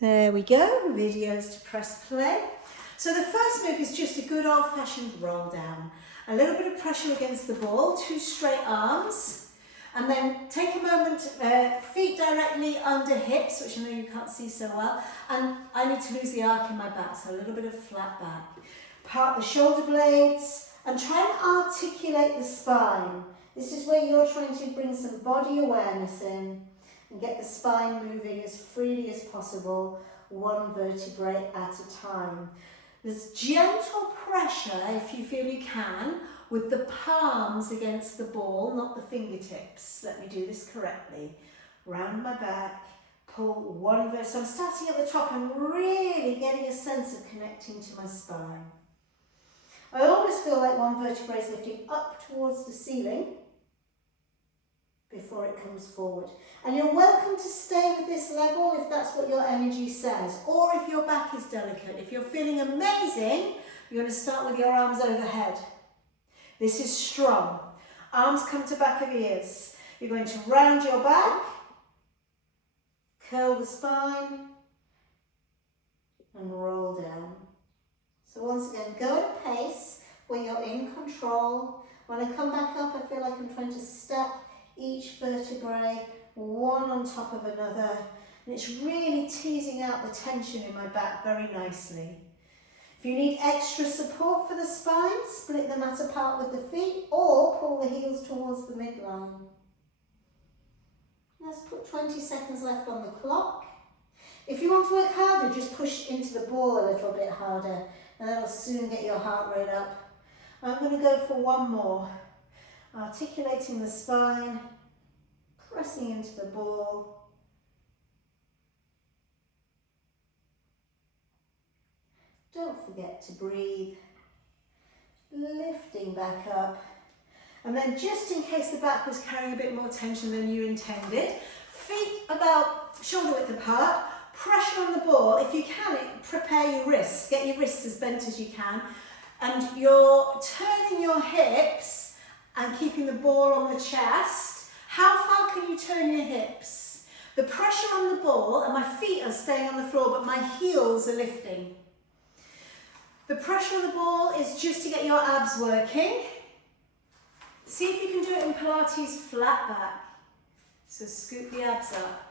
There we go, videos to press play. So the first move is just a good old-fashioned roll down. A little bit of pressure against the ball, 2 straight arms, and then take a moment, feet directly under hips, which I know you can't see so well, and I need to lose the arc in my back, so a little bit of flat back. Part the shoulder blades and try and articulate the spine. This is where you're trying to bring some body awareness in and get the spine moving as freely as possible, one vertebrae at a time. There's gentle pressure, if you feel you can, with the palms against the ball, not the fingertips. Let me do this correctly. Round my back, pull one vertebrae. So I'm starting at the top and really getting a sense of connecting to my spine. I always feel like one vertebrae is lifting up towards the ceiling before it comes forward. And you're welcome to stay with this level if that's what your energy says, or if your back is delicate. If you're feeling amazing, you're going to start with your arms overhead. This is strong. Arms come to back of ears. You're going to round your back, curl the spine, and roll down. So once again, go at a pace where you're in control. When I come back up, I feel like I'm trying to step each vertebrae one on top of another, and it's really teasing out the tension in my back very nicely. If you need extra support for the spine, split the mat apart with the feet or pull the heels towards the midline. Let's put 20 seconds left on the clock. If you want to work harder, just push into the ball a little bit harder, and that'll soon get your heart rate up. I'm going to go for one more. Articulating the spine, pressing into the ball. Don't forget to breathe. Lifting back up. And then just in case the back was carrying a bit more tension than you intended, feet about shoulder width apart, pressure on the ball. If you can, prepare your wrists. Get your wrists as bent as you can. And you're turning your hips and keeping the ball on the chest. How far can you turn your hips? The pressure on the ball, and my feet are staying on the floor, but my heels are lifting. The pressure on the ball is just to get your abs working. See if you can do it in Pilates flat back. So scoop the abs up.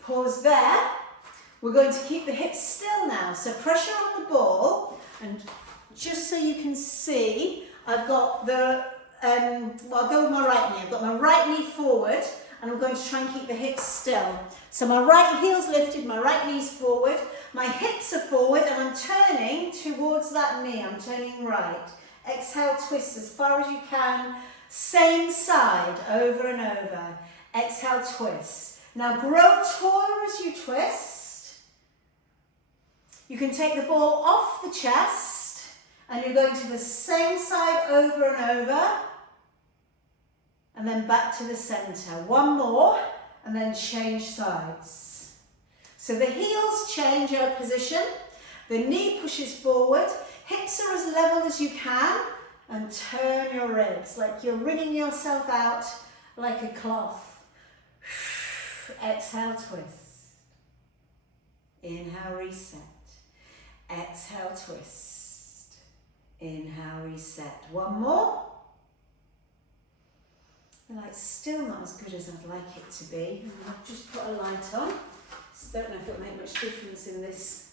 Pause there. We're going to keep the hips still now. So pressure on the ball, and just so you can see, I've got the, I'll go with my right knee. I've got my right knee forward, and I'm going to try and keep the hips still. So my right heel's lifted, my right knee's forward, my hips are forward, and I'm turning towards that knee. I'm turning right. Exhale, twist as far as you can. Same side, over and over. Exhale, twist. Now grow taller as you twist. You can take the ball off the chest, and you're going to the same side over and over, and then back to the center. One more, and then change sides. So the heels change your position, the knee pushes forward, hips are as level as you can, and turn your ribs like you're wringing yourself out like a cloth. Exhale, twist. Inhale, reset. Exhale, twist. Inhale, reset. One more. The light's still not as good as I'd like it to be. I've just put a light on. Just don't know if it'll make much difference in this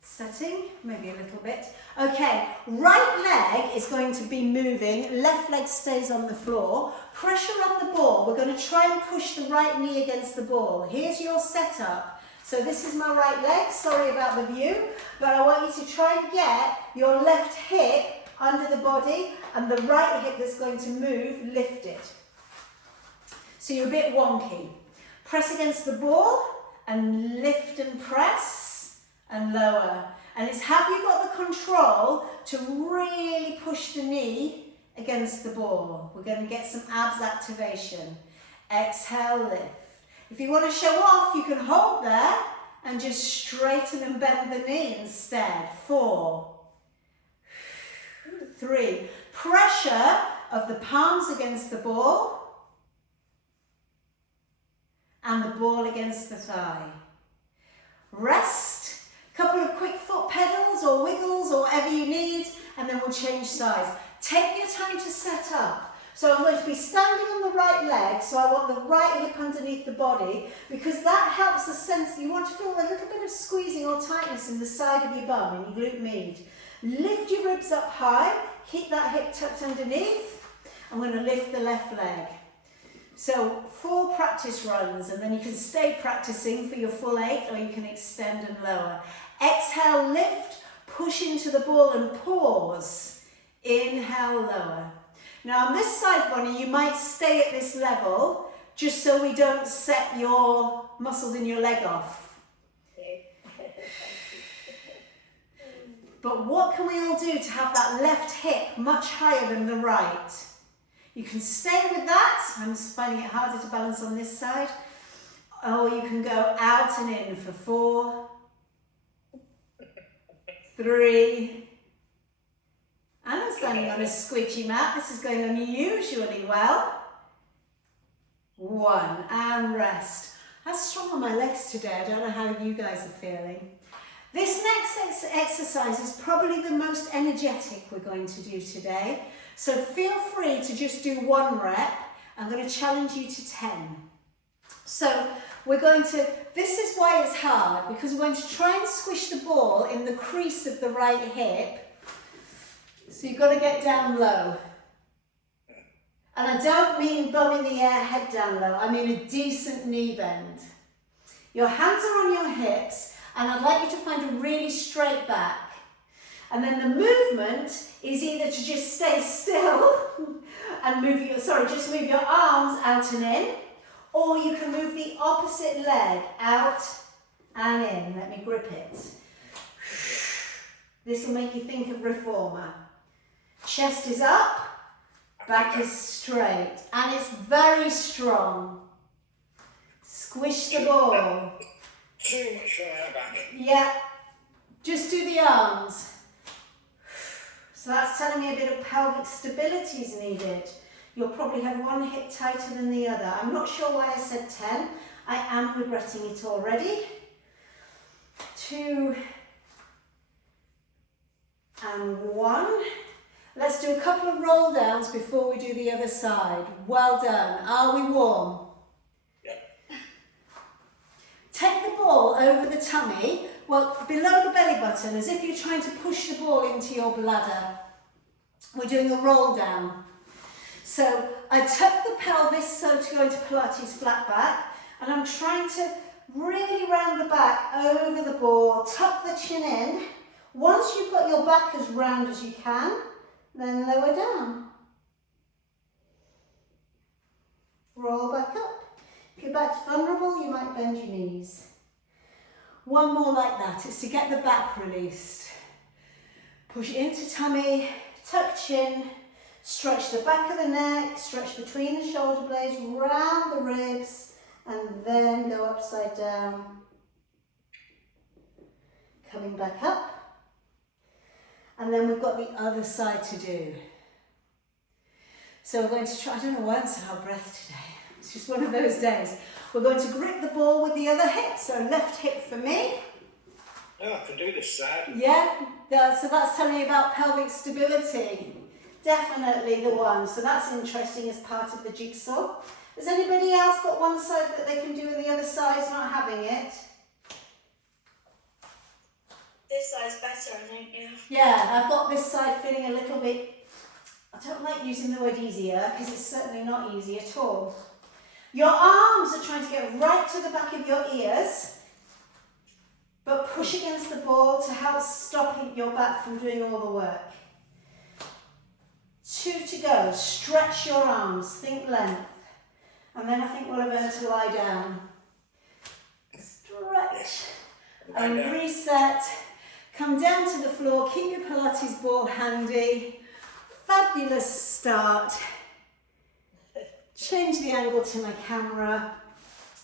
setting. Maybe a little bit. Okay, right leg is going to be moving. Left leg stays on the floor. Pressure on the ball. We're going to try and push the right knee against the ball. Here's your setup. So this is my right leg, sorry about the view, but I want you to try and get your left hip under the body and the right hip that's going to move lifted. So you're a bit wonky. Press against the ball and lift and press and lower. And it's have you got the control to really push the knee against the ball. We're going to get some abs activation. Exhale, lift. If you want to show off, you can hold there and just straighten and bend the knee instead. 4, 3. Pressure of the palms against the ball and the ball against the thigh. Rest, a couple of quick foot pedals or wiggles or whatever you need, and then we'll change sides. Take your time to set up. So I'm going to be standing on the right leg, so I want the right hip underneath the body, because that helps the sense, you want to feel a little bit of squeezing or tightness in the side of your bum, in your glute med. Lift your ribs up high, keep that hip tucked underneath. I'm going to lift the left leg. So 4 practice runs, and then you can stay practicing for your full 8, or you can extend and lower. Exhale, lift, push into the ball and pause. Inhale, lower. Now on this side, Bonnie, you might stay at this level just so we don't set your muscles in your leg off. But what can we all do to have that left hip much higher than the right? You can stay with that. I'm just finding it harder to balance on this side. Or you can go out and in for 4, 3, and I'm standing on a squidgy mat. This is going unusually well. 1, and rest. I'm strong on my legs today. I don't know how you guys are feeling. This next exercise is probably the most energetic we're going to do today. So feel free to just do 1 rep. I'm going to challenge you to 10. So we're going to, this is why it's hard, because we're going to try and squish the ball in the crease of the right hip. So you've got to get down low. And I don't mean bum in the air, head down low. I mean a decent knee bend. Your hands are on your hips, and I'd like you to find a really straight back. And then the movement is either to just stay still and move your, just move your arms out and in, or you can move the opposite leg out and in. Let me grip it. This will make you think of reformer. Chest is up, back is straight, and it's very strong. Squish the ball. Too much for her back. Yeah, just do the arms. So that's telling me a bit of pelvic stability is needed. You'll probably have one hip tighter than the other. I'm not sure why I said 10. I am regretting it already. 2 and 1. Let's do a couple of roll downs before we do the other side. Well done. Are we warm? Yep. Take the ball over the tummy, well, below the belly button, as if you're trying to push the ball into your bladder. We're doing a roll down. So I tuck the pelvis so to go into Pilates flat back, and I'm trying to really round the back over the ball, tuck the chin in. Once you've got your back as round as you can, then lower down. Roll back up. If your back's vulnerable, you might bend your knees. 1 more like that. It's to get the back released. Push into tummy, tuck chin, stretch the back of the neck, stretch between the shoulder blades, round the ribs, and then go upside down. Coming back up. And then we've got the other side to do. So we're going to try, I don't know why I'm so out of breath today. It's just one of those days. We're going to grip the ball with the other hip. So left hip for me. Oh, I can do this side. Yeah, so that's telling me about pelvic stability. Definitely the one. So that's interesting as part of the jigsaw. Has anybody else got one side that they can do and the other side's not having it? This side's better, I think, yeah. Yeah, I've got this side feeling a little bit, I don't like using the word easier because it's certainly not easy at all. Your arms are trying to get right to the back of your ears, but push against the ball to help stop your back from doing all the work. 2 to go. Stretch your arms, think length. And then I think we'll have learned to lie down. Stretch and reset. Come down to the floor, keep your Pilates ball handy. Fabulous start. Change the angle to my camera.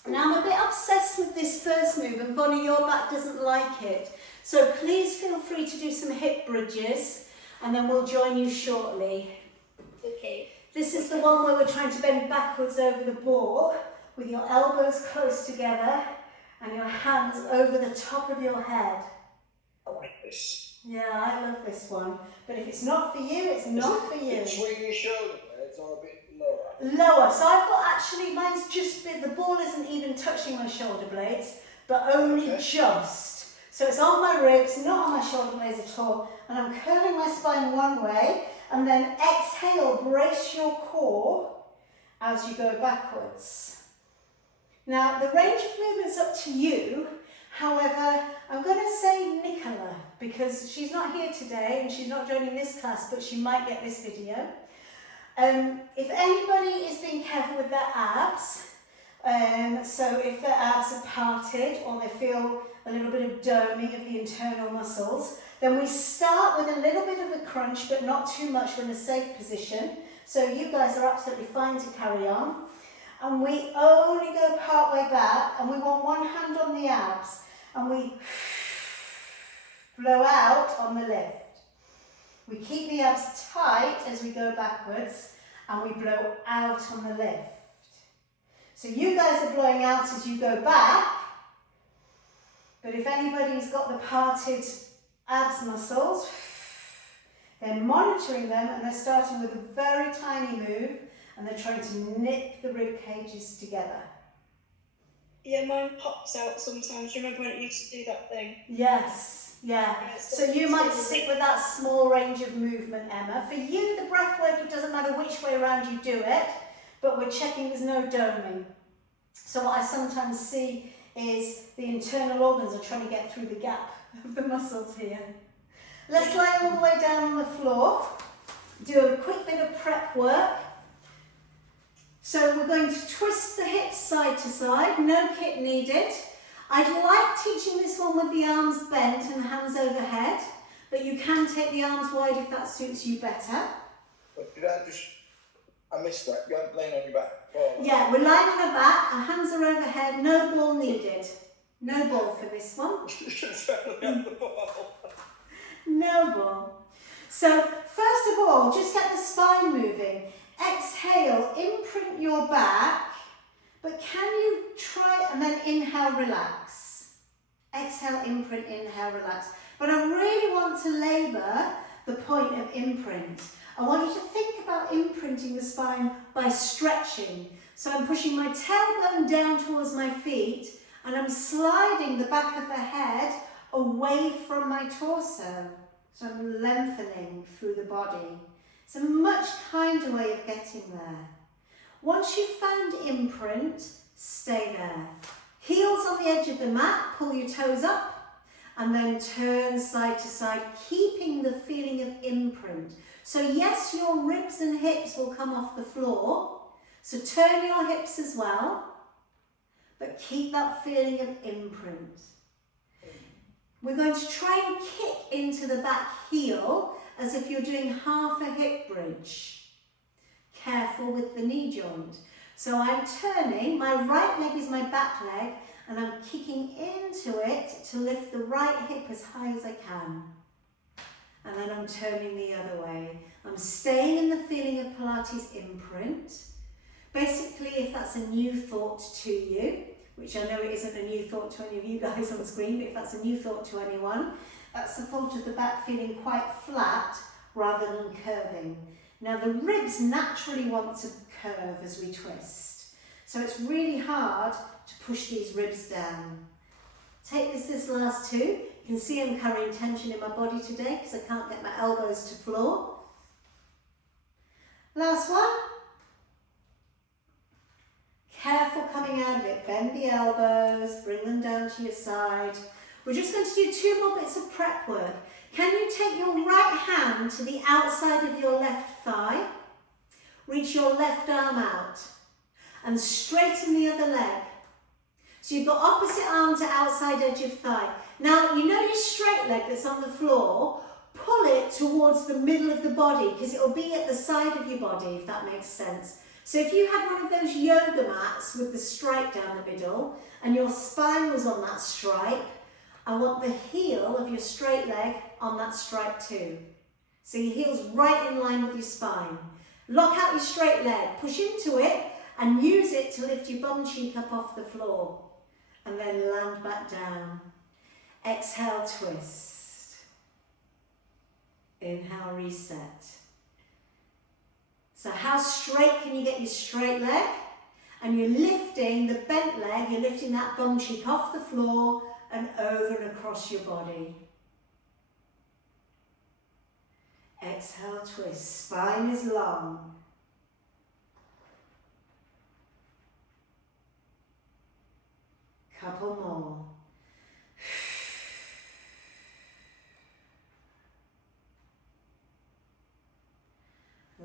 Now I'm a bit obsessed with this first move, and Bonnie, your back doesn't like it. So please feel free to do some hip bridges, and then we'll join you shortly. Okay. the one where we're trying to bend backwards over the ball with your elbows close together and your hands over the top of your head. I like this. Yeah, I love this one. But if it's not for you, it's not for you. Between your shoulder blades or a bit lower? Lower. So I've got actually, mine's just the ball isn't even touching my shoulder blades, but only just. So it's on my ribs, not on my shoulder blades at all. And I'm curling my spine one way, and then exhale, brace your core as you go backwards. Now, the range of movement's up to you. However, I'm going to say Nicola, because she's not here today and she's not joining this class, but she might get this video. If anybody is being careful with their abs, so if their abs are parted or they feel a little bit of doming of the internal muscles, then we start with a little bit of a crunch, but not too much. We're in a safe position. So you guys are absolutely fine to carry on. And we only go part way back, and we want one hand on the abs, and we blow out on the lift. We keep the abs tight as we go backwards, and we blow out on the lift. So you guys are blowing out as you go back, but if anybody's got the parted abs muscles, they're monitoring them, and they're starting with a very tiny move, and they're trying to knit the rib cages together. Yeah, mine pops out sometimes. Remember when it used to do that thing? Yes, yeah. So you might stick with that small range of movement, Emma. For you, the breath work, it doesn't matter which way around you do it, but we're checking there's no doming. So what I sometimes see is the internal organs are trying to get through the gap of the muscles here. Let's lie all the way down on the floor. Do a quick bit of prep work. So we're going to twist the hips side to side, no kit needed. I'd like teaching this one with the arms bent and the hands overhead, but you can take the arms wide if that suits you better. But did I missed that. You haven't lain on your back. Oh. Yeah, we're lying on our back, our hands are overhead, no ball needed. No ball for this one. No ball. So first of all, just get the spine moving. Exhale, imprint your back, but can you try, and then inhale, relax. Exhale, imprint, inhale, relax. But I really want to labour the point of imprint. I want you to think about imprinting the spine by stretching. So I'm pushing my tailbone down towards my feet, and I'm sliding the back of the head away from my torso. So I'm lengthening through the body. It's a much kinder way of getting there. Once you've found imprint, stay there. Heels on the edge of the mat, pull your toes up, and then turn side to side, keeping the feeling of imprint. So yes, your ribs and hips will come off the floor, so turn your hips as well, but keep that feeling of imprint. We're going to try and kick into the back heel as if you're doing half a hip bridge. Careful with the knee joint. So I'm turning, my right leg is my back leg, and I'm kicking into it to lift the right hip as high as I can. And then I'm turning the other way. I'm staying in the feeling of Pilates imprint. Basically, if that's a new thought to you, which I know it isn't a new thought to any of you guys on screen, but if that's a new thought to anyone, that's the thought of the back feeling quite flat rather than curving. Now the ribs naturally want to curve as we twist. So it's really hard to push these ribs down. Take this last two. You can see I'm carrying tension in my body today because I can't get my elbows to floor. Last one. Careful coming out of it. Bend the elbows, bring them down to your side. We're just going to do two more bits of prep work. Can you take your right hand to the outside of your left thigh? Reach your left arm out and straighten the other leg. So you've got opposite arm to outside edge of thigh. Now, you know your straight leg that's on the floor, pull it towards the middle of the body because it'll be at the side of your body, if that makes sense. So if you had one of those yoga mats with the stripe down the middle and your spine was on that stripe, I want the heel of your straight leg on that stripe too. So your heel's right in line with your spine. Lock out your straight leg, push into it and use it to lift your bum cheek up off the floor. And then land back down. Exhale, twist. Inhale, reset. So how straight can you get your straight leg? And you're lifting the bent leg, you're lifting that bum cheek off the floor and over and across your body. Exhale, twist. Spine is long. Couple more.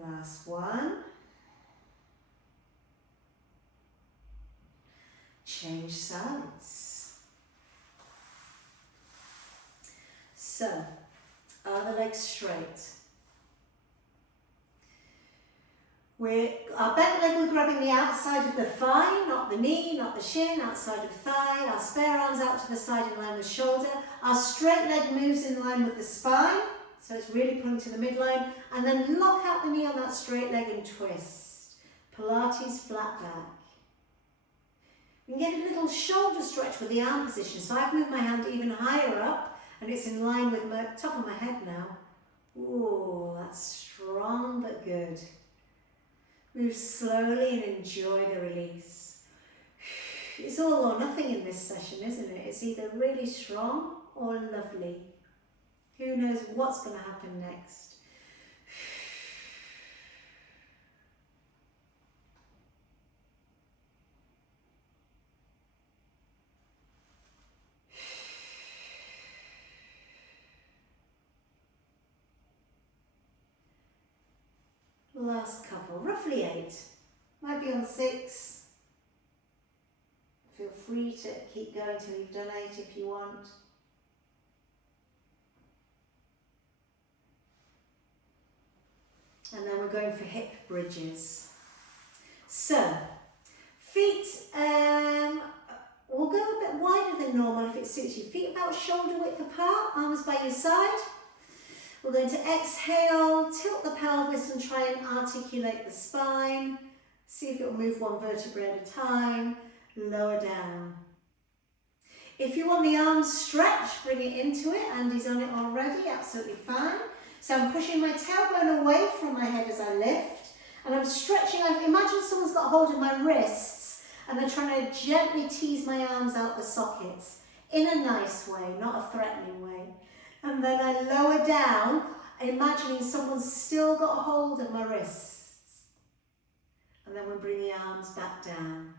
Last one. Change sides. So, are the legs straight? Our bent leg, we're grabbing the outside of the thigh, not the knee, not the shin, outside of thigh. Our spare arms out to the side in line with shoulder. Our straight leg moves in line with the spine, so it's really pulling to the midline. And then lock out the knee on that straight leg and twist. Pilates, flat back. You can get a little shoulder stretch with the arm position. So I've moved my hand even higher up and it's in line with my top of my head now. Ooh, that's strong but good. Move slowly and enjoy the release. It's all or nothing in this session, isn't it? It's either really strong or lovely. Who knows what's going to happen next? Last couple, roughly 8. Might be on 6. Feel free to keep going till you've done 8 if you want. And then we're going for hip bridges. So, feet, we'll go a bit wider than normal if it suits you. Feet about shoulder width apart, arms by your side. We're going to exhale, tilt the pelvis and try and articulate the spine. See if it will move one vertebra at a time. Lower down. If you want the arms stretched, bring it into it. Andy's on it already, absolutely fine. So I'm pushing my tailbone away from my head as I lift. And I'm stretching. Imagine someone's got hold of my wrists and they're trying to gently tease my arms out the sockets. In a nice way, not a threatening way. And then I lower down, imagining someone's still got a hold of my wrists. And then we bring the arms back down.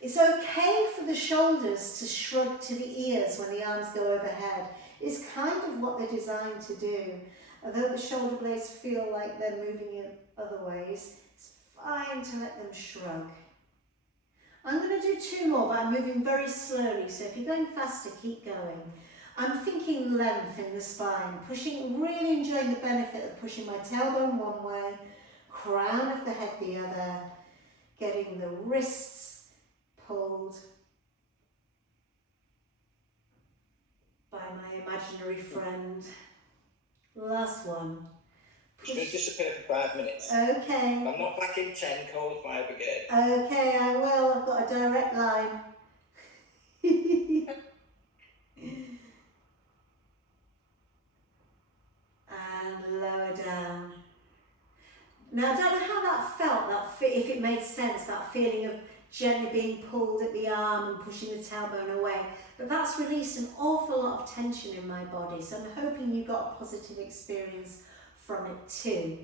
It's okay for the shoulders to shrug to the ears when the arms go overhead. It's kind of what they're designed to do. Although the shoulder blades feel like they're moving in other ways, it's fine to let them shrug. I'm going to do 2 more, but I'm moving very slowly, so if you're going faster, keep going. I'm thinking length in the spine, really enjoying the benefit of pushing my tailbone one way, crown of the head the other, getting the wrists pulled by my imaginary friend. Last one. It's going to disappear for 5 minutes. Okay. I'm not back in 10, call the fire brigade. Okay, I will. I've got a direct line. And lower down. Now, I don't know how that felt, if it made sense, that feeling of gently being pulled at the arm and pushing the tailbone away. But that's released an awful lot of tension in my body. So I'm hoping you got a positive experience from it too.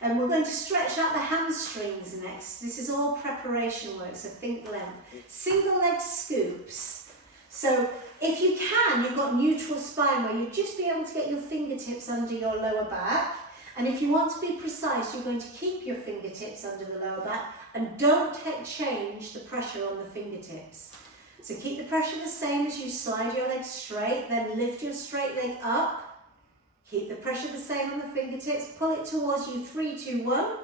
And we're going to stretch out the hamstrings next. This is all preparation work, so think length. Single leg scoops. So if you can, you've got neutral spine where you'll just be able to get your fingertips under your lower back. And if you want to be precise, you're going to keep your fingertips under the lower back and don't change the pressure on the fingertips. So keep the pressure the same as you slide your leg straight, then lift your straight leg up. Keep the pressure the same on the fingertips, pull it towards you, 3, 2, 1.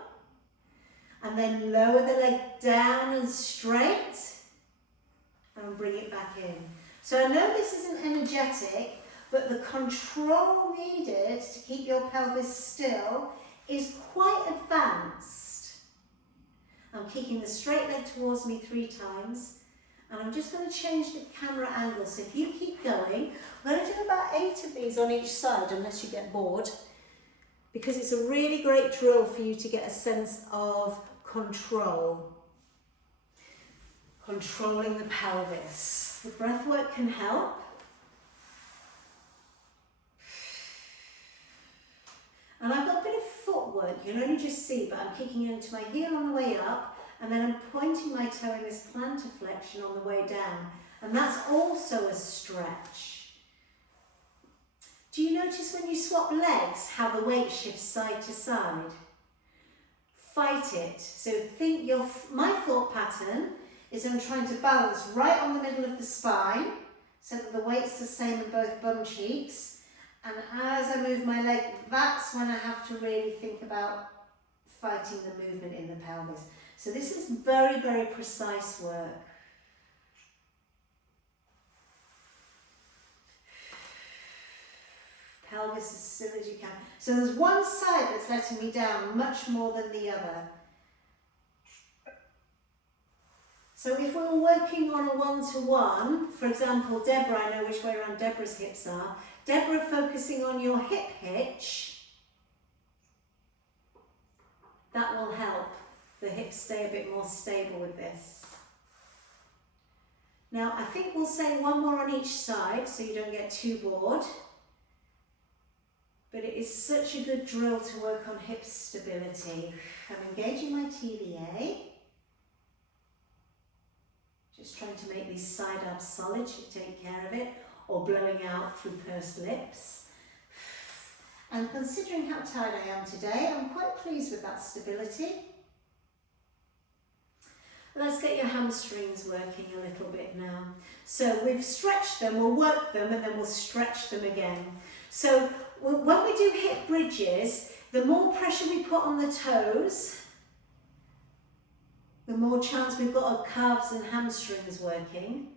And then lower the leg down and straight. And bring it back in. So I know this isn't energetic, but the control needed to keep your pelvis still is quite advanced. I'm kicking the straight leg towards me 3 times, and I'm just going to change the camera angle. So if you keep going, I'm going to do about 8 of these on each side, unless you get bored, because it's a really great drill for you to get a sense of control. Controlling the pelvis. The breath work can help. And I've got a bit of footwork, you can only just see, but I'm kicking into my heel on the way up, and then I'm pointing my toe in this plantar flexion on the way down. And that's also a stretch. Do you notice when you swap legs, how the weight shifts side to side? Fight it. So think my thought pattern is I'm trying to balance right on the middle of the spine, so that the weight's the same in both bum cheeks. And as I move my leg, that's when I have to really think about fighting the movement in the pelvis. So this is very, very precise work. Pelvis as still as you can. So there's one side that's letting me down much more than the other. So if we were working on a one-to-one, for example, Deborah, I know which way around Deborah's hips are. Deborah, focusing on your hip hitch, that will help the hips stay a bit more stable with this. Now, I think we'll say one more on each side so you don't get too bored. But it is such a good drill to work on hip stability. I'm engaging my TVA. Just trying to make these side abs solid should take care of it, or blowing out through pursed lips. And considering how tired I am today, I'm quite pleased with that stability. Let's get your hamstrings working a little bit now. So we've stretched them, we'll work them, and then we'll stretch them again. So when we do hip bridges, the more pressure we put on the toes, the more chance we've got of calves and hamstrings working.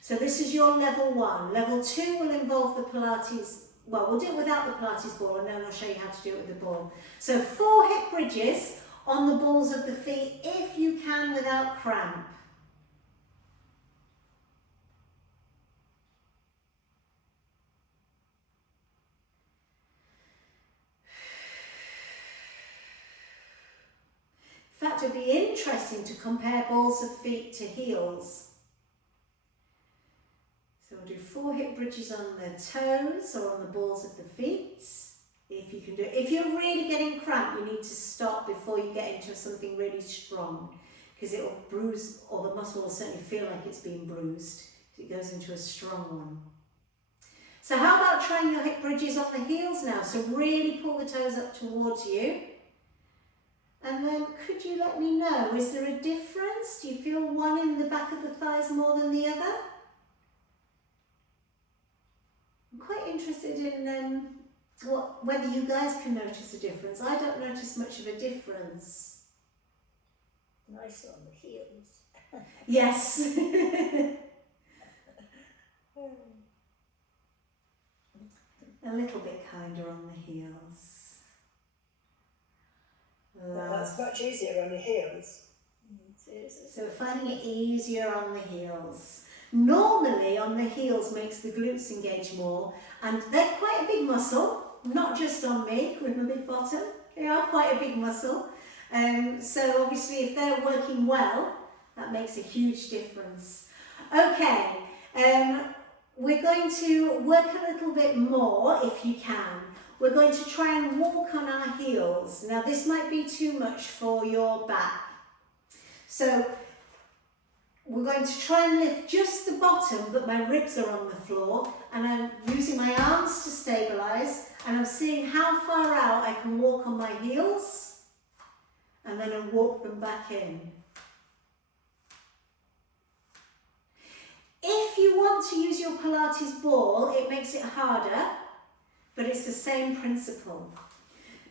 So this is your level 1. Level 2 will involve the Pilates, well, we'll do it without the Pilates ball, and then I'll show you how to do it with the ball. So 4 hip bridges on the balls of the feet, if you can, without cramp. In fact, it would be interesting to compare balls of feet to heels. So we'll do 4 hip bridges on the toes or on the balls of the feet, if you can do it. If you're really getting cramp, you need to stop before you get into something really strong, because it will bruise, or the muscle will certainly feel like it's been bruised. It goes into a strong one. So how about trying your hip bridges on the heels now? So really pull the toes up towards you. And then could you let me know, is there a difference? Do you feel one in the back of the thighs more than the other? I'm quite interested in whether you guys can notice a difference. I don't notice much of a difference. Nice on the heels. Yes. A little bit kinder on the heels. That's much easier on the heels. So finding it easier on the heels. Normally on the heels makes the glutes engage more, and they're quite a big muscle, not just on me with my big bottom, they are quite a big muscle. So obviously if they're working well, that makes a huge difference. Okay, we're going to work a little bit more if you can. We're going to try and walk on our heels. Now this might be too much for your back. So we're going to try and lift just the bottom, but my ribs are on the floor, and I'm using my arms to stabilize, and I'm seeing how far out I can walk on my heels, and then I'll walk them back in. If you want to use your Pilates ball, it makes it harder, but it's the same principle.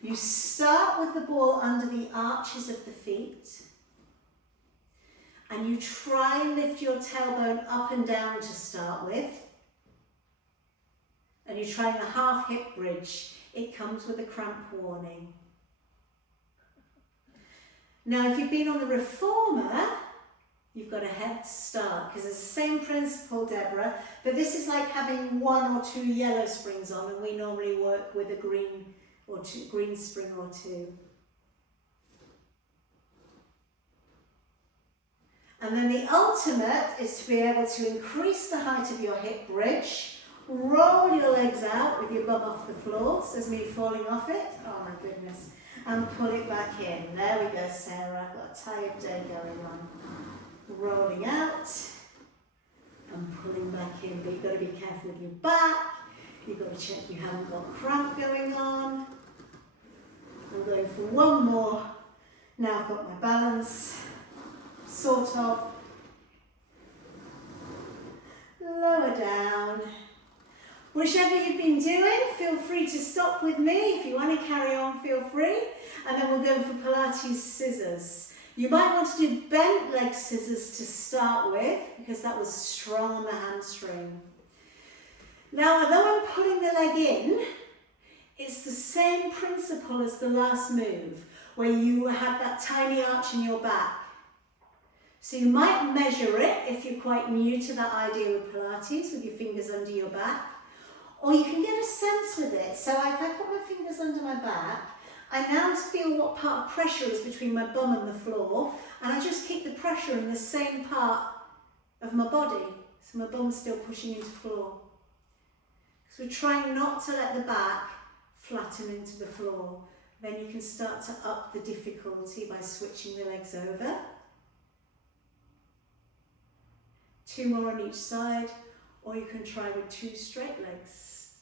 You start with the ball under the arches of the feet, and you try and lift your tailbone up and down to start with. and you're trying a half hip bridge, it comes with a cramp warning. Now, if you've been on the reformer, you've got a head start, because it's the same principle, Deborah, but this is like having 1 or 2 yellow springs on, and we normally work with a green spring or 2. And then the ultimate is to be able to increase the height of your hip bridge, roll your legs out with your bum off the floor, so there's me falling off it, oh my goodness, and pull it back in. There we go, Sarah, I've got a tired day going on. Rolling out and pulling back in, but you've got to be careful with your back, you've got to check you haven't got cramp going on. I'm going for one more. Now I've got my balance, sort of. Lower down. Whichever you've been doing, feel free to stop with me. If you want to carry on, feel free. And then we'll go for Pilates scissors. You might want to do bent leg scissors to start with, because that was strong on the hamstring. Now, although I'm pulling the leg in, it's the same principle as the last move, where you have that tiny arch in your back. So you might measure it if you're quite new to that idea with Pilates, with your fingers under your back, or you can get a sense with it. So if I put my fingers under my back, I now feel what part of pressure is between my bum and the floor, and I just keep the pressure in the same part of my body. So my bum's still pushing into the floor. So we're trying not to let the back flatten into the floor. Then you can start to up the difficulty by switching the legs over. 2 more on each side, or you can try with 2 straight legs.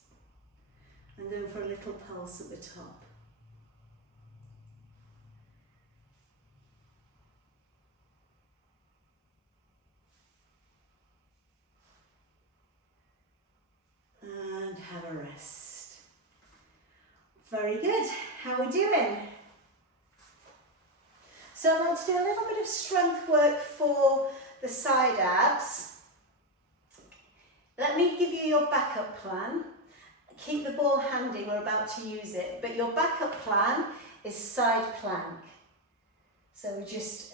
And then for a little pulse at the top. And have a rest. Very good. How are we doing? So I want to do a little bit of strength work for the side abs. Let me give you your backup plan. Keep the ball handy, we're about to use it, but your backup plan is side plank. So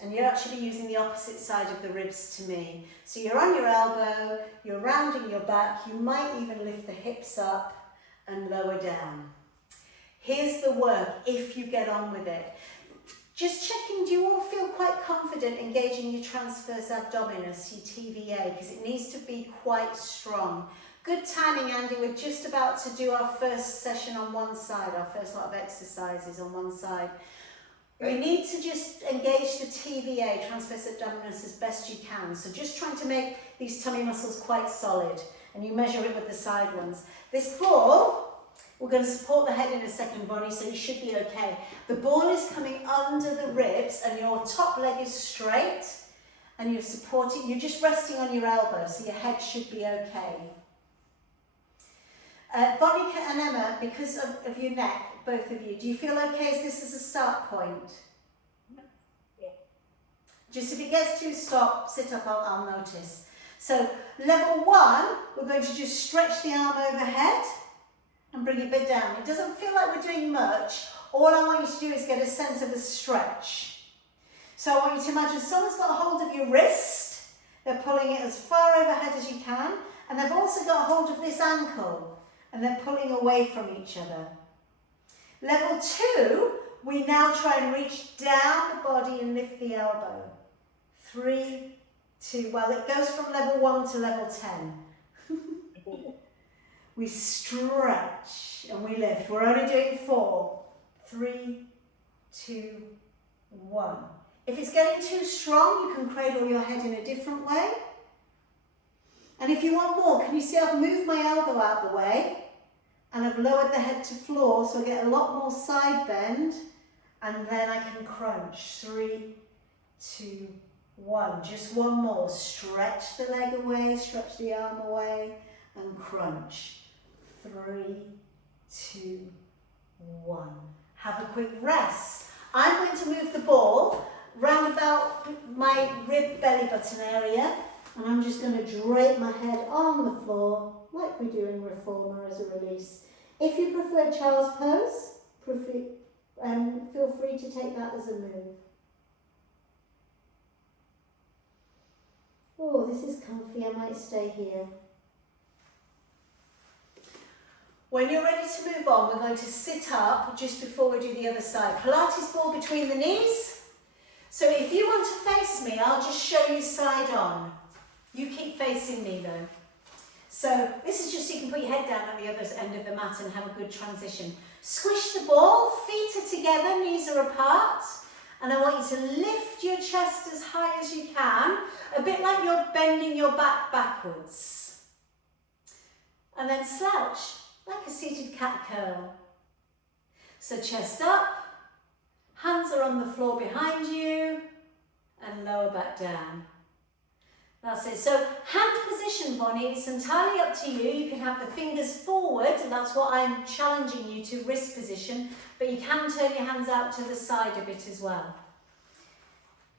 and you're actually using the opposite side of the ribs to me. So you're on your elbow, you're rounding your back, you might even lift the hips up and lower down. Here's the work if you get on with it. Just checking, do you all feel quite confident engaging your transverse abdominis, your TVA, because it needs to be quite strong. Good timing, Andy. We're just about to do our first session on one side, our first lot of exercises on one side. We need to just engage the TVA, transverse abdominis, as best you can. So just trying to make these tummy muscles quite solid, and you measure it with the side ones. This ball, we're going to support the head in a second, Bonnie, so you should be okay. The ball is coming under the ribs, and your top leg is straight, and you're supporting, you're just resting on your elbow, so your head should be okay. Bonnie and Emma, because of your neck, both of you, do you feel okay as this is a start point? Yeah. Just if it gets to stop, sit up, I'll notice. So level 1, we're going to just stretch the arm overhead and bring it a bit down. It doesn't feel like we're doing much. All I want you to do is get a sense of a stretch. So I want you to imagine someone's got a hold of your wrist, they're pulling it as far overhead as you can, and they've also got a hold of this ankle, and they're pulling away from each other. Level 2, we now try and reach down the body and lift the elbow. 3, 2, well, it goes from level 1 to level 10. We stretch and we lift. We're only doing 4. 3, 2, 1. If it's getting too strong, you can cradle your head in a different way. And if you want more, can you see I've moved my elbow out the way and I've lowered the head to floor, so I get a lot more side bend, and then I can crunch. 3, 2, 1. Just one more. Stretch the leg away, stretch the arm away, and crunch. 3, 2, 1. Have a quick rest. I'm going to move the ball round about my rib belly button area, and I'm just going to drape my head on the floor like we do in reformer as a release. If you prefer child's pose, feel free to take that as a move. Oh, this is comfy, I might stay here. When you're ready to move on, we're going to sit up just before we do the other side. Pilates ball between the knees. So if you want to face me, I'll just show you side on. You keep facing me though. So this is just so you can put your head down at the other end of the mat and have a good transition. Squish the ball, feet are together, knees are apart. And I want you to lift your chest as high as you can, a bit like you're bending your back backwards. And then slouch, like a seated cat curl. So chest up, hands are on the floor behind you, and lower back down. That's it. So hand position, Bonnie, it's entirely up to you. You can have the fingers forward, and that's what I'm challenging you to, wrist position, but you can turn your hands out to the side a bit as well.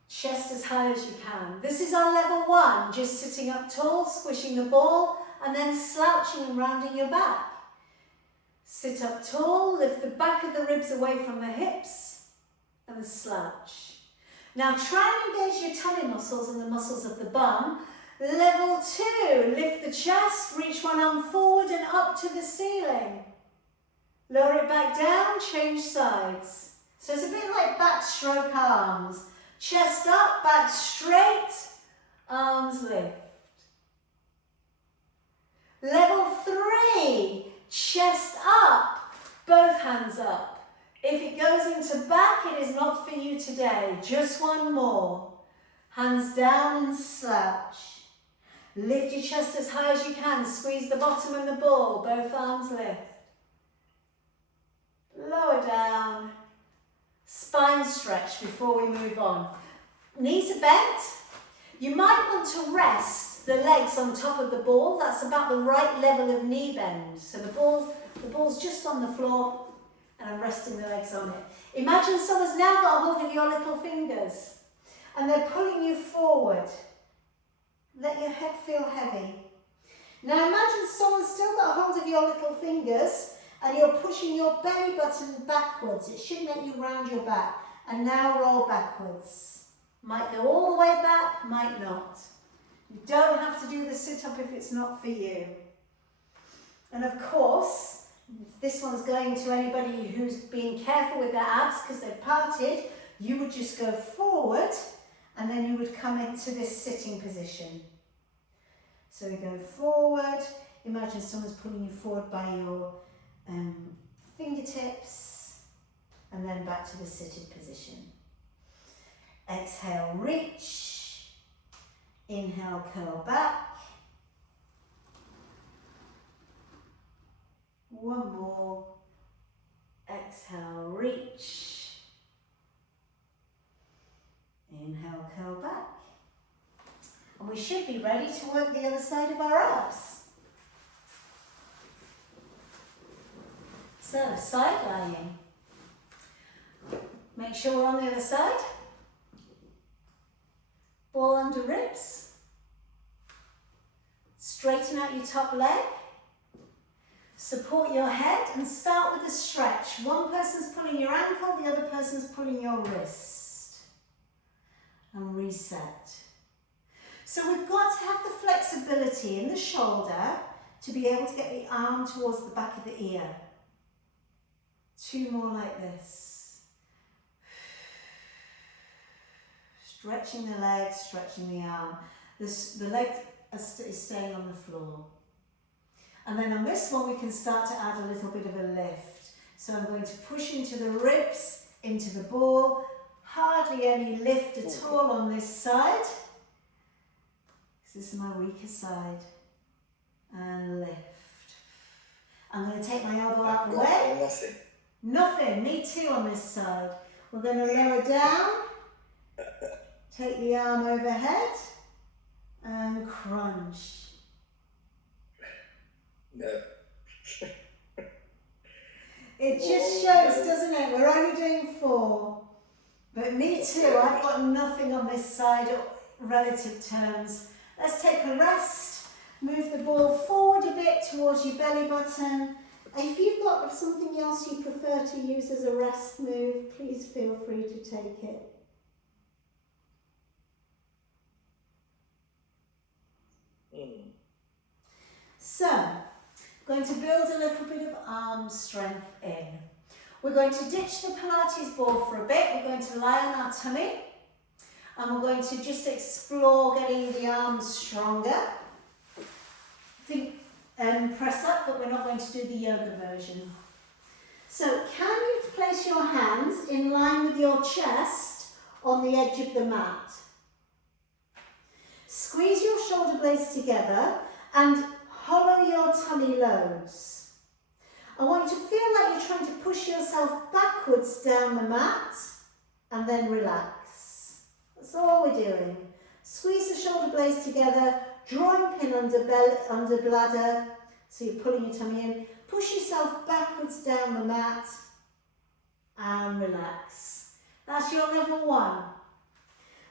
Chest as high as you can. This is our level 1, just sitting up tall, squishing the ball, and then slouching and rounding your back. Sit up tall, lift the back of the ribs away from the hips, and slouch. Now try and engage your tummy muscles and the muscles of the bum. Level 2, lift the chest, reach one arm forward and up to the ceiling. Lower it back down, change sides. So it's a bit like backstroke arms. Chest up, back straight, arms lift. Level 3, chest up, both hands up. If it goes into back, it is not for you today. Just one more. Hands down and slouch. Lift your chest as high as you can. Squeeze the bottom and the ball. Both arms lift. Lower down. Spine stretch before we move on. Knees are bent. You might want to rest the legs on top of the ball. That's about the right level of knee bend. So the ball's just on the floor, and I'm resting the legs on it. Imagine someone's now got a hold of your little fingers and they're pulling you forward. Let your head feel heavy. Now imagine someone's still got a hold of your little fingers and you're pushing your belly button backwards. It should make you round your back. And now roll backwards. Might go all the way back, might not. You don't have to do the sit-up if it's not for you. And of course, this one's going to anybody who's being careful with their abs because they've parted. You would just go forward and then you would come into this sitting position. So we go forward. Imagine someone's pulling you forward by your fingertips and then back to the seated position. Exhale, reach. Inhale, curl back. One more. Exhale, reach. Inhale, curl back. And we should be ready to work the other side of our abs. So, side lying. Make sure we're on the other side. Ball under ribs. Straighten out your top leg. Support your head and start with a stretch. One person's pulling your ankle, the other person's pulling your wrist. And reset. So we've got to have the flexibility in the shoulder to be able to get the arm towards the back of the ear. 2 more like this. Stretching the leg, stretching the arm. The leg is staying on the floor. And then on this one, we can start to add a little bit of a lift. So I'm going to push into the ribs, into the ball. Hardly any lift at all on this side. This is my weaker side. And lift. I'm going to take my elbow out the way. Nothing. Nothing. Me too on this side. We're going to lower down. Take the arm overhead. And crunch. No. It just shows, doesn't it? We're only doing 4. But me too, I've got nothing on this side relative terms. Let's take a rest Move the ball forward a bit towards your belly button. If you've got something else you prefer to use as a rest move, please feel free to take it. So, we're going to build a little bit of arm strength in. We're going to ditch the Pilates ball for a bit. We're going to lie on our tummy and we're going to just explore getting the arms stronger. Think press up, but we're not going to do the yoga version. So, can you place your hands in line with your chest on the edge of the mat? Squeeze your shoulder blades together and hollow your tummy loads. I want you to feel like you're trying to push yourself backwards down the mat and then relax. That's all we're doing. Squeeze the shoulder blades together, drawing pin under bladder, so you're pulling your tummy in. Push yourself backwards down the mat and relax. That's your level 1.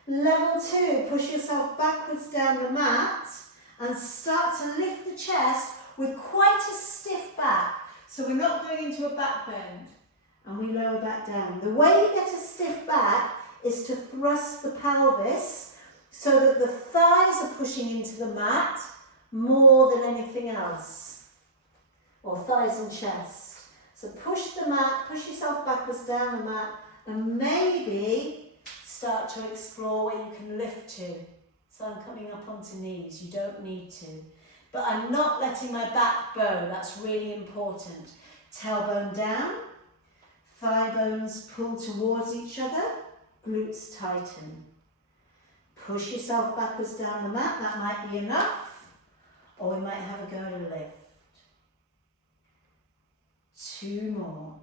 Level 2, push yourself backwards down the mat and start to lift the chest with quite a stiff back. So we're not going into a back bend and we lower back down. The way you get a stiff back is to thrust the pelvis so that the thighs are pushing into the mat more than anything else. Or thighs and chest. So push the mat, push yourself backwards down the mat and maybe start to explore where you can lift to. So I'm coming up onto knees, you don't need to. But I'm not letting my back bow, that's really important. Tailbone down, thigh bones pull towards each other, glutes tighten. Push yourself backwards down the mat, that might be enough. Or we might have a go at a lift. 2 more.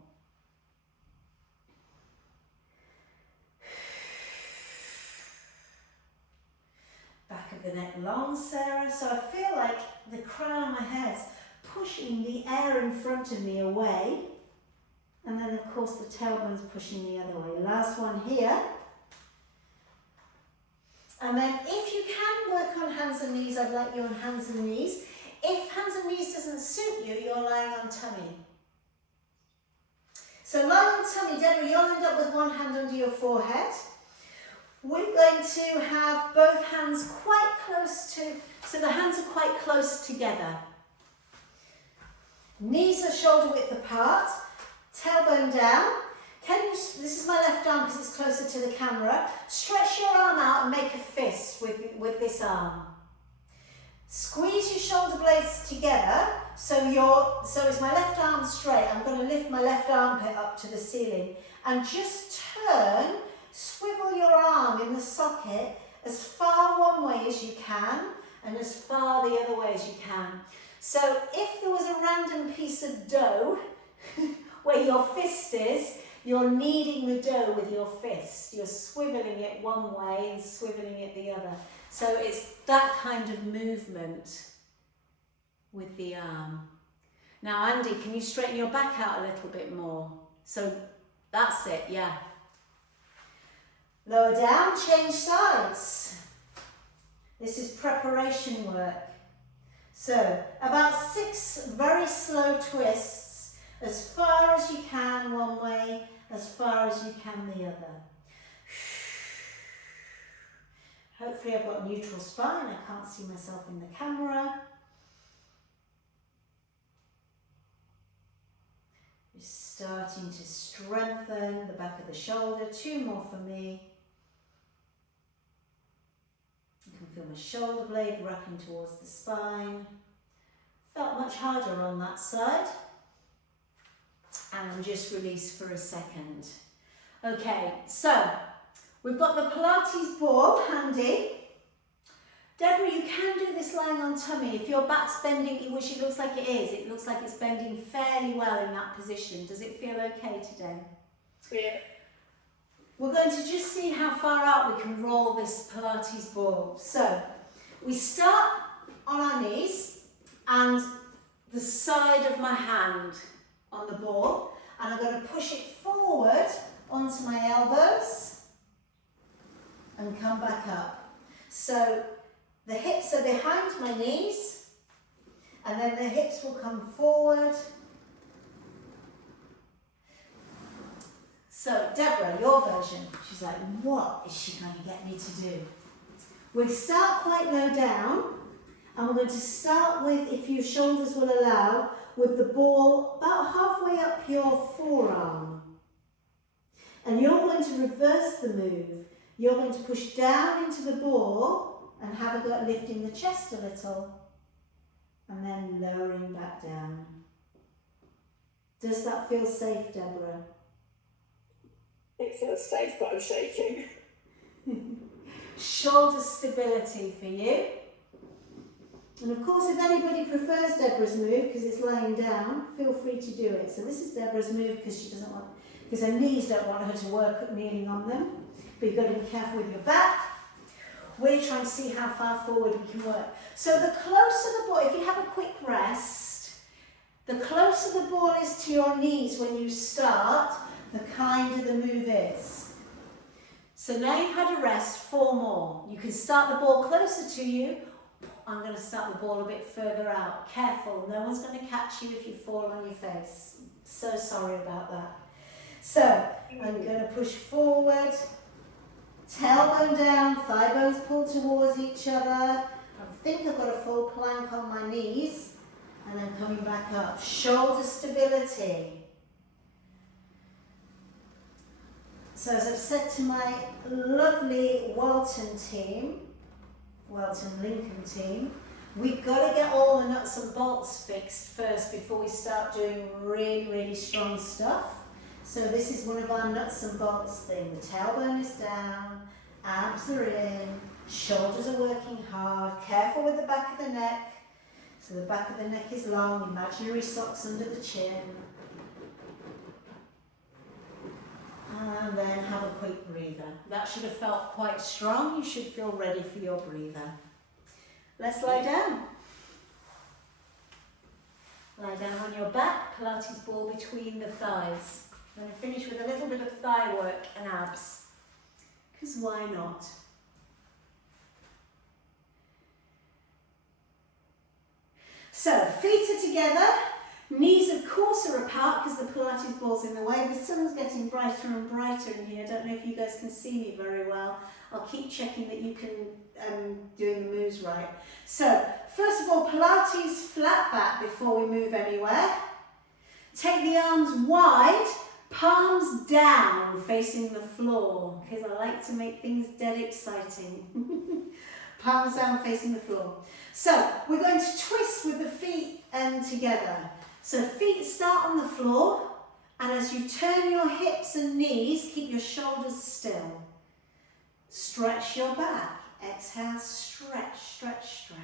Back of the neck long, Sarah. So I feel like the crown of my head's pushing the air in front of me away. And then of course the tailbone's pushing the other way. Last one here. And then if you can work on hands and knees, I'd like you on hands and knees. If hands and knees doesn't suit you, you're lying on tummy. So lying on tummy, Deborah, you'll end up with one hand under your forehead. We're going to have both hands quite close to, so the hands are quite close together. Knees are shoulder width apart, tailbone down. This is my left arm because it's closer to the camera. Stretch your arm out and make a fist with this arm. Squeeze your shoulder blades together so is my left arm straight. I'm going to lift my left armpit up to the ceiling and just turn, swivel your arm in the socket as far one way as you can and as far the other way as you can. So if there was a random piece of dough where your fist is, you're kneading the dough with your fist. You're swiveling it one way and swiveling it the other. So it's that kind of movement with the arm. Now, Andy, can you straighten your back out a little bit more? So that's it, yeah. Lower down, change sides. This is preparation work. So about 6 very slow twists, as far as you can one way, as far as you can the other. Hopefully I've got neutral spine, I can't see myself in the camera. Just starting to strengthen the back of the shoulder. 2 more for me. You can feel my shoulder blade wrapping towards the spine. Felt much harder on that side. And just release for a second. Okay, so we've got the Pilates ball handy. Deborah, you can do this lying on tummy. If your back's bending, which it looks like it is, it looks like it's bending fairly well in that position. Does it feel okay today? Yeah. We're going to just see how far out we can roll this Pilates ball. So we start on our knees and the side of my hand on the ball, and I'm going to push it forward onto my elbows and come back up. So the hips are behind my knees And then the hips will come forward. So, Deborah, your version. She's like, what is she going to get me to do? We'll start quite low down, and we're going to start with, if your shoulders will allow, with the ball about halfway up your forearm. And you're going to reverse the move. You're going to push down into the ball and have a go at lifting the chest a little, and then lowering back down. Does that feel safe, Deborah? It feels safe, but I'm shaking. Shoulder stability for you. And of course, if anybody prefers Deborah's move because it's lying down, feel free to do it. So this is Deborah's move because she doesn't want, because her knees don't want her to work kneeling on them. But you've got to be careful with your back. We're trying to see how far forward we can work. So the closer the ball, if you have a quick rest, the closer the ball is to your knees when you start, the kinder the move is. So now you've had a rest, 4 more. You can start the ball closer to you. I'm going to start the ball a bit further out. Careful, no one's going to catch you if you fall on your face. So sorry about that. So I'm going to push forward, tailbone down, thigh bones pull towards each other. I think I've got a full plank on my knees, and then coming back up. Shoulder stability. So as I've said to my lovely Walton Lincoln team, we've got to get all the nuts and bolts fixed first before we start doing really, really strong stuff. So this is one of our nuts and bolts thing. The tailbone is down, abs are in, shoulders are working hard. Careful with the back of the neck. So the back of the neck is long, imaginary socks under the chin. And then have a quick breather. That should have felt quite strong. You should feel ready for your breather. Let's lie down. Lie down on your back, Pilates ball between the thighs. I'm going to finish with a little bit of thigh work and abs. Because why not? So, feet are together. Knees, of course, are apart because the Pilates ball's in the way. The sun's getting brighter and brighter in here. I don't know if you guys can see me very well. I'll keep checking that you can doing the moves right. So, first of all, Pilates flat back before we move anywhere. Take the arms wide, palms down, facing the floor, because I like to make things dead exciting. Palms down, facing the floor. So, we're going to twist with the feet together. So feet start on the floor, and as you turn your hips and knees, keep your shoulders still. Stretch your back. Exhale, stretch, stretch, stretch.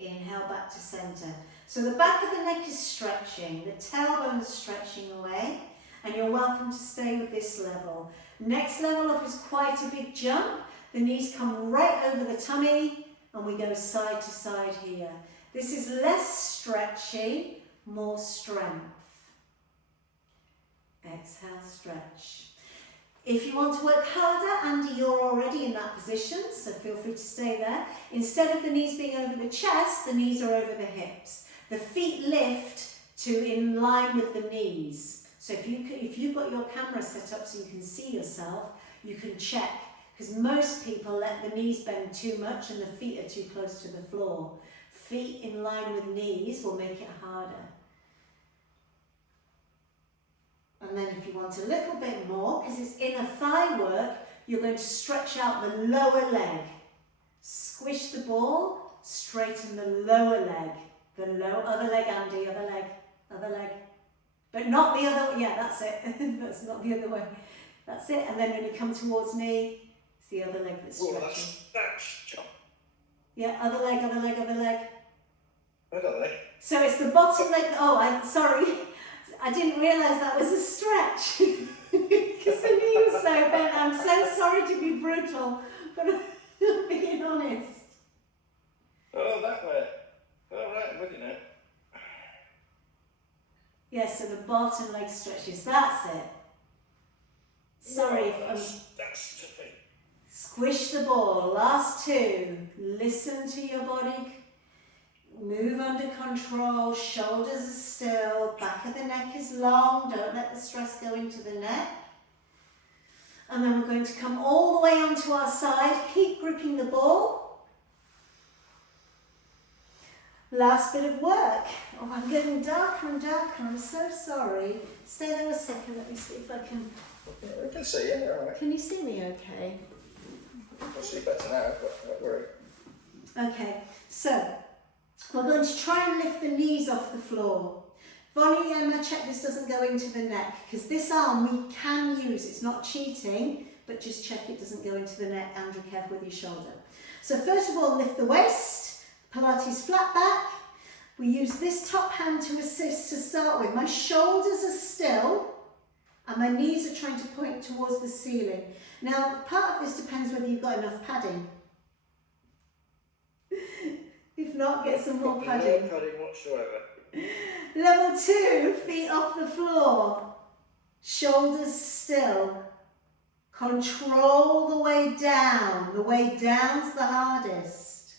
Inhale back to center. So the back of the neck is stretching, the tailbone is stretching away, and you're welcome to stay with this level. Next level up is quite a big jump. The knees come right over the tummy, and we go side to side here. This is less stretchy, more strength. Exhale, stretch. If you want to work harder, Andy, you're already in that position, so feel free to stay there. Instead of the knees being over the chest, the knees are over the hips. The feet lift to in line with the knees. So if you've got your camera set up so you can see yourself, you can check. Because most people let the knees bend too much and the feet are too close to the floor. Feet in line with knees will make it harder. And then if you want a little bit more, because it's inner thigh work, you're going to stretch out the lower leg. Squish the ball, straighten the lower leg. Other leg, Andy, other leg. But not the other, yeah, that's it. That's not the other way. That's it. And then when you come towards me, it's the other leg that's stretching. That's jump. Yeah, other leg, other leg, other leg. Other leg. So it's the bottom leg. Oh, I'm sorry. I didn't realise that was a stretch. Because the knee was so bent. I'm so sorry to be brutal, but I'm being honest. Oh, that way. All right, I'm with you now. Yes, so the bottom leg stretches. That's it. Sorry if That's the thing. Squish the ball. Last 2. Listen to your body. Move under control, shoulders are still, back of the neck is long, don't let the stress go into the neck. And then we're going to come all the way onto our side, keep gripping the ball. Last bit of work. Oh, I'm getting darker and darker, I'm so sorry. Stay there a second, let me see if I can... Yeah, we can see you, all right. Can you see me okay? I'll see better now, but don't worry. Okay, so we're going to try and lift the knees off the floor. Vonnie, Emma, check this doesn't go into the neck, because this arm we can use, it's not cheating, but just check it doesn't go into the neck. Andrew, careful with your shoulder. So first of all, lift the waist, Pilates flat back. We use this top hand to assist to start with. My shoulders are still, and my knees are trying to point towards the ceiling. Now, part of this depends whether you've got enough padding. If not, get some more padding. No padding whatsoever. Level 2, feet off the floor. Shoulders still. Control the way down. The way down's the hardest.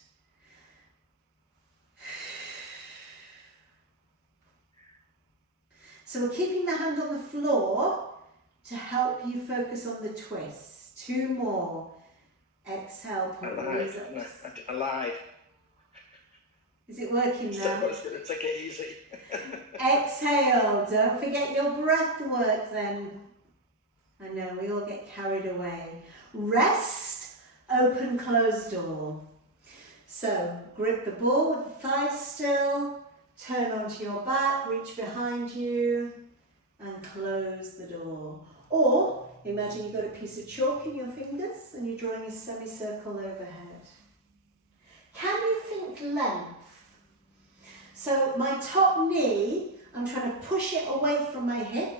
So we're keeping the hand on the floor to help you focus on the twist. 2 more. Exhale, I put the lied. knees up. No, I lied. Is it working now? I was going to take it easy. Exhale, don't forget your breath work then. I know, we all get carried away. Rest, open, close door. So, grip the ball with the thighs still, turn onto your back, reach behind you, and close the door. Or, imagine you've got a piece of chalk in your fingers and you're drawing a semicircle overhead. Can you think length? So my top knee, I'm trying to push it away from my hip.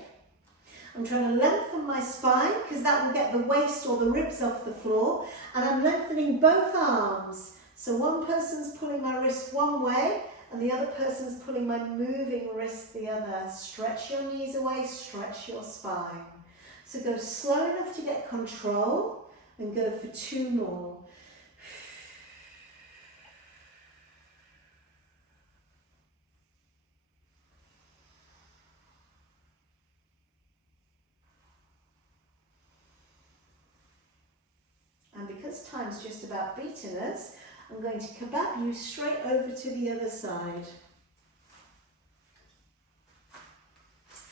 I'm trying to lengthen my spine because that will get the waist or the ribs off the floor. And I'm lengthening both arms. So one person's pulling my wrist one way and the other person's pulling my moving wrist the other. Stretch your knees away, stretch your spine. So go slow enough to get control and go for 2 more. And because time's just about beaten us, I'm going to kebab you straight over to the other side. I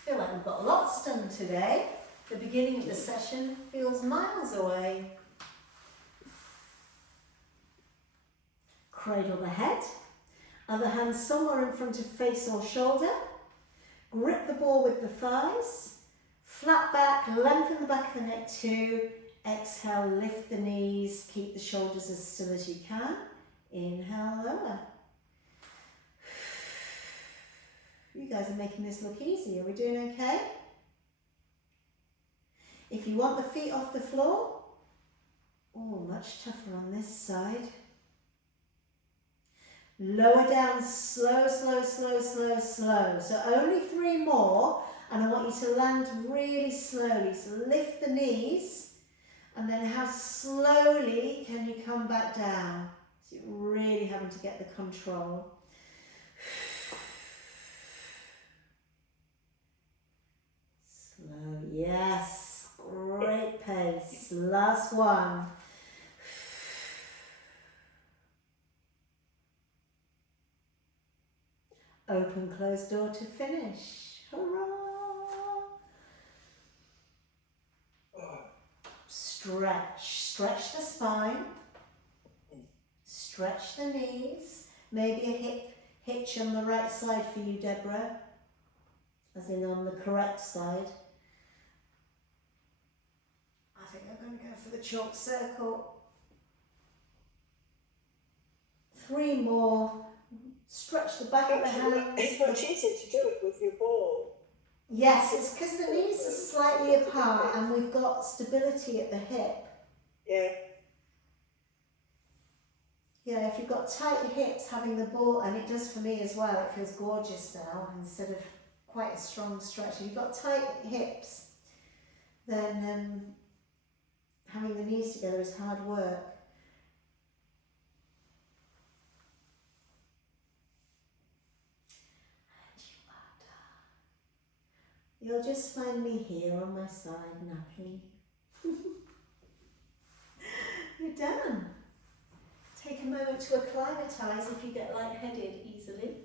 feel like we've got lots done today. The beginning of the session feels miles away. Cradle the head. Other hand somewhere in front of face or shoulder. Grip the ball with the thighs. Flat back, lengthen the back of the neck too. Exhale, lift the knees, keep the shoulders as still as you can. Inhale, lower. You guys are making this look easy. Are we doing okay? If you want the feet off the floor, oh, much tougher on this side. Lower down, slow, slow, slow, slow, slow. So only 3 more, and I want you to land really slowly. So lift the knees. And then how slowly can you come back down? So you're really having to get the control. Slow, yes, great pace. Last one. Open, close door to finish. Hurrah! Stretch the spine, stretch the knees, maybe a hip hitch on the right side for you, Deborah, as in on the correct side. I think I'm going to go for the chalk circle. 3 more, stretch the back of the hands. It's not cheating to do it with your ball. Yes, it's because the knees are slightly apart and we've got stability at the hip. Yeah. Yeah, if you've got tight hips, having the ball, and it does for me as well, it feels gorgeous now instead of quite a strong stretch. If you've got tight hips, then having the knees together is hard work. You'll just find me here on my side napping. You're done. Take a moment to acclimatise if you get lightheaded easily.